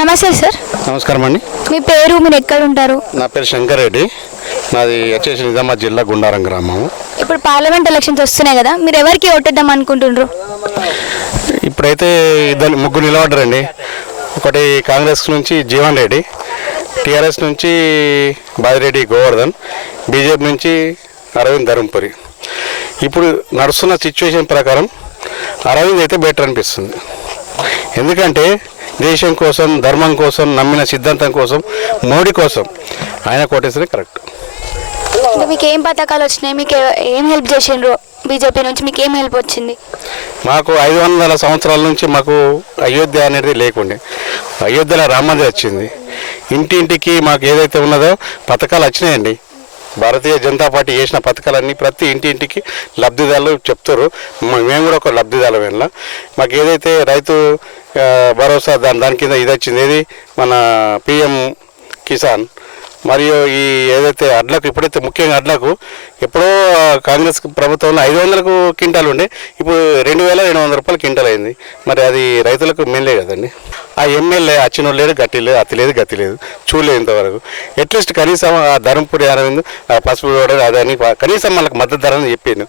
నమస్తే సార్. నమస్కారం అండి. మీ పేరు, మీరు ఎక్కడ ఉంటారు? నా పేరు శంకర్ రెడ్డి. నాది వచ్చేసి నిజామాబాద్ జిల్లా గుండారం గ్రామము. ఇప్పుడు పార్లమెంట్ ఎలక్షన్స్ వస్తున్నాయి కదా, మీరు ఎవరికి ఓటేద్దాం అనుకుంటున్నారు? ఇప్పుడైతే ముగ్గురు నిలబడ్డారండి. ఒకటి కాంగ్రెస్ నుంచి జీవన్ రెడ్డి, టీఆర్ఎస్ నుంచి బాదిరెడ్డి గోవర్ధన్, బీజేపీ నుంచి అరవింద్ ధర్మపురి. ఇప్పుడు నడుస్తున్న సిచ్యువేషన్ ప్రకారం అరవింద్ అయితే బెటర్ అనిపిస్తుంది. ఎందుకంటే దేశం కోసం, ధర్మం కోసం, నమ్మిన సిద్ధాంతం కోసం, మోడీ కోసం ఆయన కోటేసరే కరెక్ట్. అంటే మీకు ఏం పథకాలు వచ్చినాయి, మీకు ఏం హెల్ప్ చేసిండ్రు? బీజేపీ నుంచి మీకు ఏం హెల్ప్ వచ్చింది? మాకు 500 సంవత్సరాల నుంచి మాకు అయోధ్య అనేది లేకుండే. అయోధ్యలో రామ మందిరం వచ్చింది. ఇంటింటికి మాకు ఏదైతే ఉన్నదో పథకాలు వచ్చినాయండి. భారతీయ జనతా పార్టీ చేసిన పథకాలన్నీ ప్రతి ఇంటింటికి లబ్ధిదారులు చెప్తారు. మేము కూడా ఒక లబ్ధిదారుల వెళ్ళ మాకు ఏదైతే రైతు భరోసా దాని కింద ఇది వచ్చింది, ఏది మన పిఎం కిసాన్, మరియు ఈ ఏదైతే అడ్లకు, ఇప్పుడైతే ముఖ్యంగా అడ్లకు ఎప్పుడో కాంగ్రెస్ ప్రభుత్వంలో 500 క్వింటాలు ఉండే, ఇప్పుడు 2200 రూపాయలు క్వింటాల్ అయింది. మరి అది రైతులకు మేలే కదండి. ఆ ఎమ్మెల్యే వచ్చిన లేడు, గట్టి లేదు, అతి లేదు, గతి లేదు, చూడలేదు ఇంతవరకు. అట్లీస్ట్ కనీసం ఆ ధర్మపురి అరవింద్ పసుపు అదని కనీసం మనకు మద్దతు ధర అని చెప్పిండు.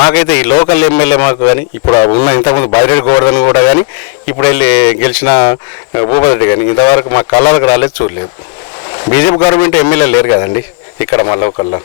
మాకైతే ఈ లోకల్ ఎమ్మెల్యే మాకు కానీ, ఇప్పుడు ఉన్న ఇంతకుముందు బాదిరెడ్డి గోవర్ధన్ కూడా కానీ, ఇప్పుడు వెళ్ళి గెలిచిన భూపతి రెడ్డి కానీ ఇంతవరకు మా కళ్ళకు రాలేదు, చూడలేదు. బీజేపీ గవర్నమెంట్ ఎమ్మెల్యే లేరు కదండి ఇక్కడ మా లోకల్లో.